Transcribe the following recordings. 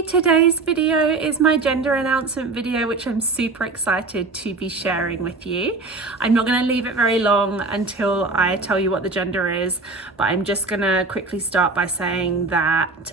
Hey, today's video is my gender announcement video, which I'm super excited to be sharing with you. I'm not going to leave it very long until I tell you what the gender is, but I'm just going to quickly start by saying that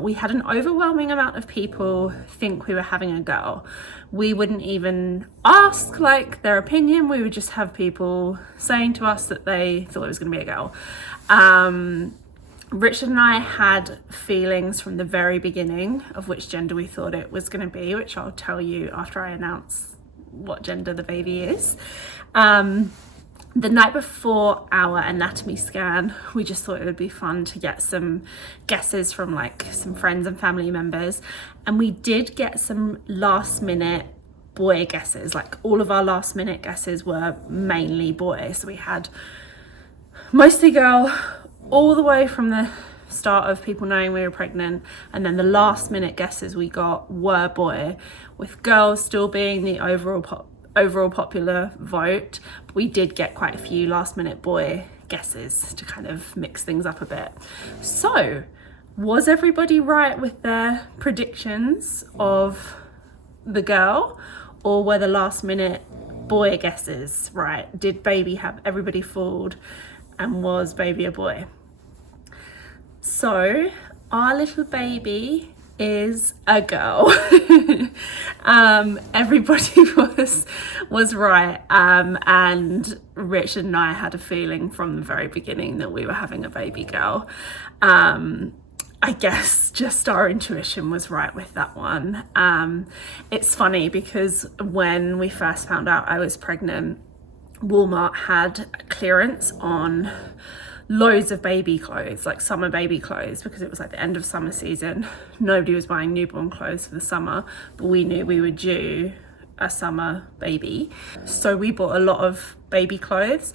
we had an overwhelming amount of people think we were having a girl. We wouldn't even ask like their opinion. We would just have people saying to us that they thought it was going to be a girl. Richard and I had feelings from the very beginning of which gender we thought it was going to be, which I'll tell you after I announce what gender the baby is. The night before our anatomy scan, we just thought it would be fun to get some guesses from like some friends and family members, and we did get some last minute boy guesses. Like all of our last minute guesses were mainly boy, so we had mostly girl all the way from the start of people knowing we were pregnant, and then the last minute guesses we got were boy, with girls still being the overall popular vote. But we did get quite a few last minute boy guesses to kind of mix things up a bit. So was everybody right with their predictions of the girl, or were the last minute boy guesses right? Did baby have everybody fooled, and was baby a boy? So our little baby is a girl. Everybody was right, and Richard and I had a feeling from the very beginning that we were having a baby girl. I guess just our intuition was right with that one. It's funny because when we first found out I was pregnant, Walmart had clearance on loads of baby clothes, like summer baby clothes, because it was like the end of summer season. Nobody was buying newborn clothes for the summer, but we knew we were due a summer baby. So we bought a lot of baby clothes,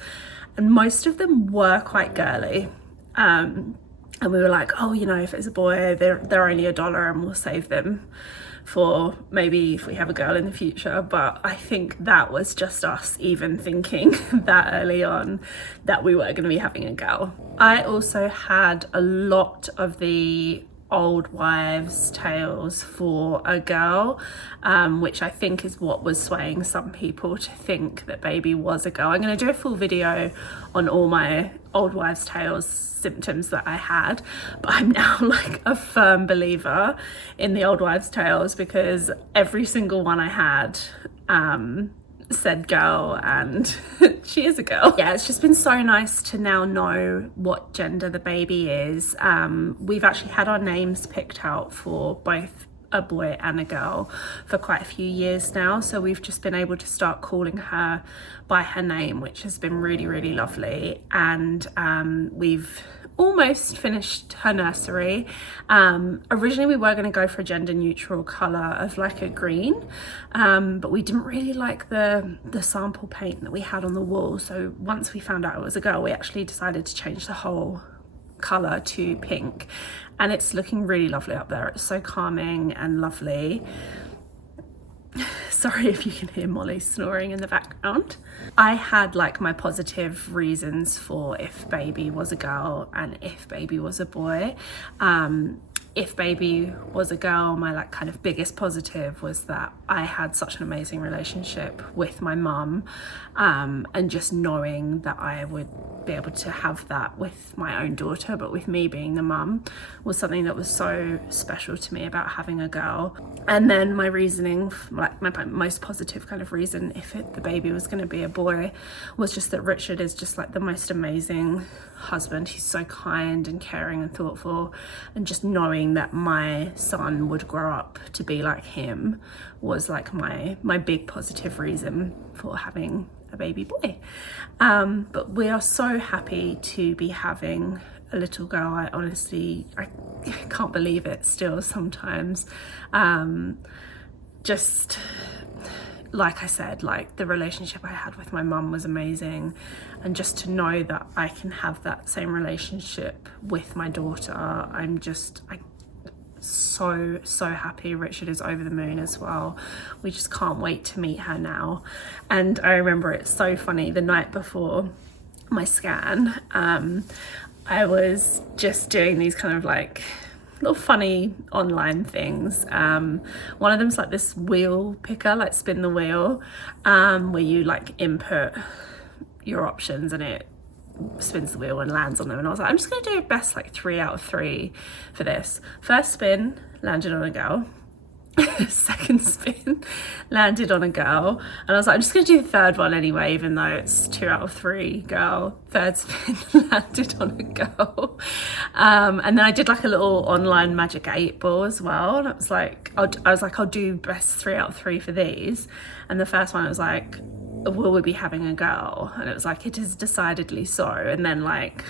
and most of them were quite girly. And we were like, oh, you know, if it's a boy, they're only $1 and we'll save them for maybe if we have a girl in the future. But I think that was just us even thinking that early on that we were going to be having a girl. I also had a lot of the old wives' tales for a girl, which I think is what was swaying some people to think that baby was a girl. I'm going to do a full video on all my old wives' tales symptoms that I had, but I'm now like a firm believer in the old wives' tales because every single one I had said girl, and she is a girl. Yeah, it's just been so nice to now know what gender the baby is. We've actually had our names picked out for both a boy and a girl for quite a few years now, so we've just been able to start calling her by her name, which has been really, really lovely. And we've almost finished her nursery. Originally we were going to go for a gender neutral colour of like a green, but we didn't really like the sample paint that we had on the wall, so once we found out it was a girl, we actually decided to change the whole colour to pink, and it's looking really lovely up there. It's so calming and lovely. Sorry if you can hear Molly snoring in the background. I had like my positive reasons for if baby was a girl and if baby was a boy. If baby was a girl, my like kind of biggest positive was that I had such an amazing relationship with my mum, and just knowing that I would be able to have that with my own daughter, but with me being the mum, was something that was so special to me about having a girl. And then my reasoning, like my most positive kind of reason if the baby was going to be a boy, was just that Richard is just like the most amazing husband. He's so kind and caring and thoughtful, and just knowing that my son would grow up to be like him was like my big positive reason for having a baby boy. But we are so happy to be having a little girl. I honestly can't believe it still sometimes. Just like I said, like the relationship I had with my mum was amazing, and just to know that I can have that same relationship with my daughter, I'm so happy. Richard is over the moon as well. We just can't wait to meet her now. And I remember it's so funny, the night before my scan, I was just doing these kind of like little funny online things. One of them's like this wheel picker, like spin the wheel, where you like input your options and it spins the wheel and lands on them. And I was like, I'm just gonna do best like 3 out of 3 for this. First spin landed on a girl. Second spin landed on a girl, and I was like, I'm just gonna do the third one anyway, even though it's 2 out of 3 girl. Third spin landed on a girl, and then I did like a little online magic 8 ball as well, and I was like, I'll do best 3 out of 3 for these. And the first one, it was like, will we be having a girl? And it was like, it is decidedly so. And then like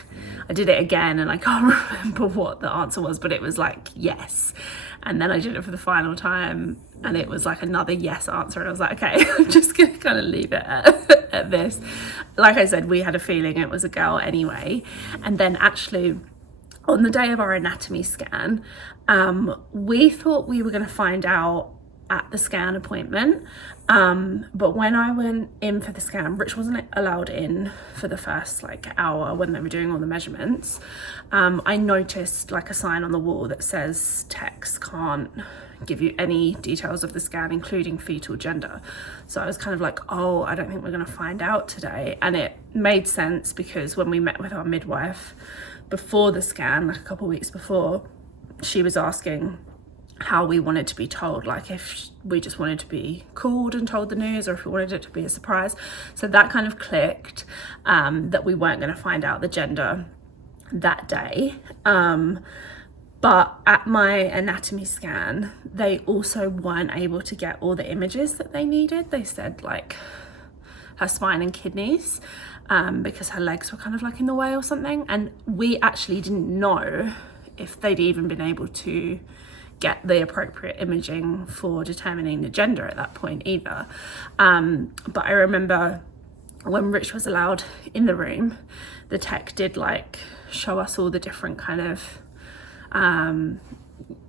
I did it again and I can't remember what the answer was, but it was like yes. And then I did it for the final time and it was like another yes answer, and I was like, okay, I'm just gonna kind of leave it at this. Like I said, we had a feeling it was a girl anyway. And then actually on the day of our anatomy scan, we thought we were going to find out at the scan appointment, but when I went in for the scan, Rich wasn't allowed in for the first like hour when they were doing all the measurements. I noticed like a sign on the wall that says techs can't give you any details of the scan, including fetal gender. So I was kind of like, oh, I don't think we're going to find out today. And it made sense because when we met with our midwife before the scan, like a couple of weeks before, she was asking how we wanted to be told, like if we just wanted to be called and told the news or if we wanted it to be a surprise. So that kind of clicked, that we weren't going to find out the gender that day. But at my anatomy scan, they also weren't able to get all the images that they needed. They said like her spine and kidneys, because her legs were kind of like in the way or something. And we actually didn't know if they'd even been able to get the appropriate imaging for determining the gender at that point either. But I remember when Rich was allowed in the room, the tech did like show us all the different kind of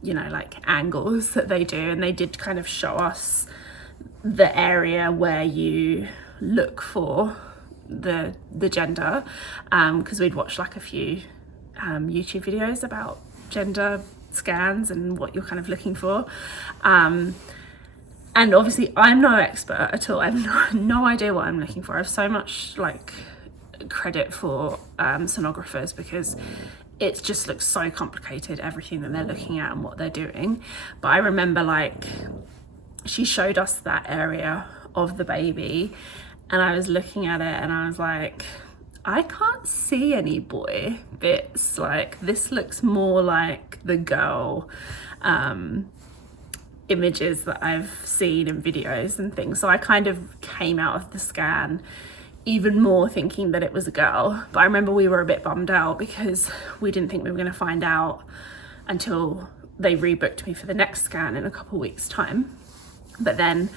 like angles that they do, and they did kind of show us the area where you look for the gender, because we'd watched like a few YouTube videos about gender scans and what you're kind of looking for, and obviously I'm no expert at all. I have no idea what I'm looking for. I have so much like credit for sonographers because it just looks so complicated, everything that they're looking at and what they're doing. But I remember like she showed us that area of the baby and I was looking at it and I was like, I can't see any boy bits. Like this looks more like the girl images that I've seen in videos and things. So I kind of came out of the scan even more thinking that it was a girl. But I remember we were a bit bummed out because we didn't think we were going to find out until they rebooked me for the next scan in a couple of weeks' time. But then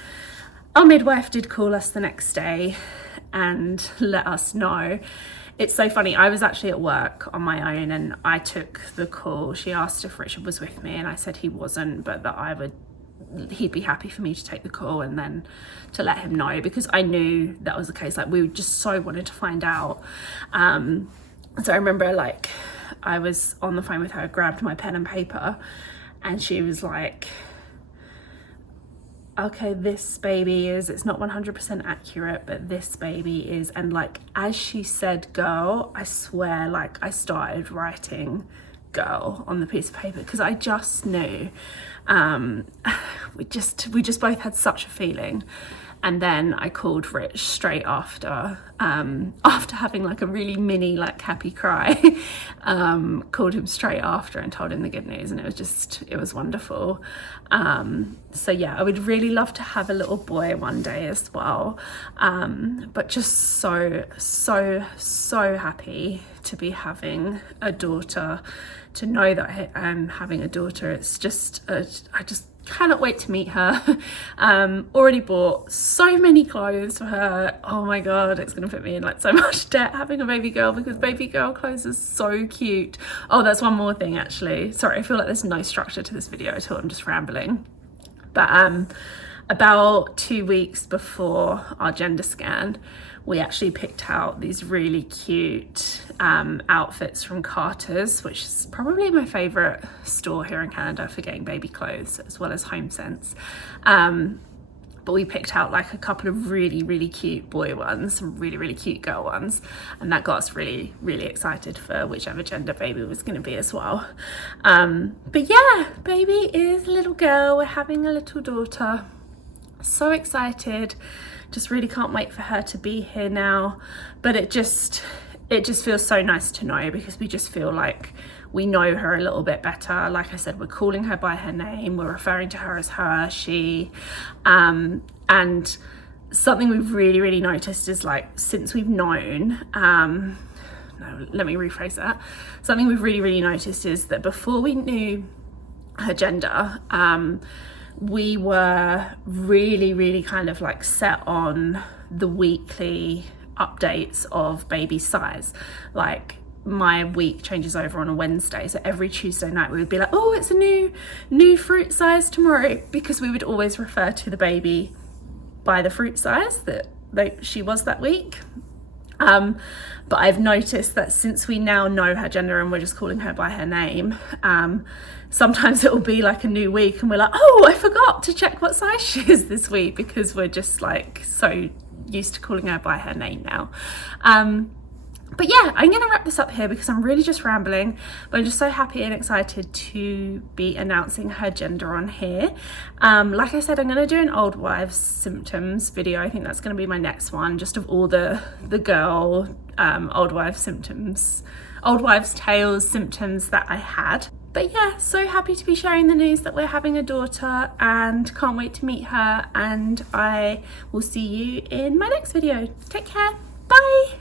our midwife did call us the next day and let us know. It's so funny, I was actually at work on my own and I took the call. She asked if Richard was with me and I said he wasn't, but that he'd be happy for me to take the call and then to let him know, because I knew that was the case. Like we just so wanted to find out. So I remember like I was on the phone with her, grabbed my pen and paper, and she was like, okay, this baby it's not 100% accurate, but this baby is. And like as she said girl, I swear like I started writing girl on the piece of paper because I just knew. We just both had such a feeling. And then I called Rich straight after having like a really mini like happy cry, called him straight after and told him the good news, and it was wonderful. So yeah, I would really love to have a little boy one day as well, but just so happy to be having a daughter, to know that I'm having a daughter. It's just I just cannot wait to meet her. Already bought so many clothes for her. Oh my god, it's gonna put me in like so much debt having a baby girl, because baby girl clothes are so cute. Oh, that's one more thing actually. Sorry, I feel like there's no structure to this video at all. I'm just rambling. But about 2 weeks before our gender scan, we actually picked out these really cute outfits from Carter's, which is probably my favourite store here in Canada for getting baby clothes, as well as HomeSense. But we picked out like a couple of really cute boy ones, some really cute girl ones, and that got us really excited for whichever gender baby was going to be as well. But yeah, baby is a little girl. We're having a little daughter. So excited, just really can't wait for her to be here now. But it just feels so nice to know, because we just feel like we know her a little bit better. Like I said, we're calling her by her name, we're referring to her as her, she, and something we've really noticed is, like, since we've known, no, let me rephrase that. Something we've really noticed is that before we knew her gender, we were really kind of like set on the weekly updates of baby size. Like, my week changes over on a Wednesday, so every Tuesday night we would be like, oh, it's a new fruit size tomorrow, because we would always refer to the baby by the fruit size that she was that week. But I've noticed that since we now know her gender and we're just calling her by her name, sometimes it will be like a new week and we're like, oh, I forgot to check what size she is this week, because we're just like so used to calling her by her name now. But yeah, I'm going to wrap this up here because I'm really just rambling, but I'm just so happy and excited to be announcing her gender on here. Like I said, I'm going to do an old wives symptoms video. I think that's going to be my next one, just of all the girl old wives tales symptoms that I had. But yeah, so happy to be sharing the news that we're having a daughter, and can't wait to meet her, and I will see you in my next video. Take care. Bye.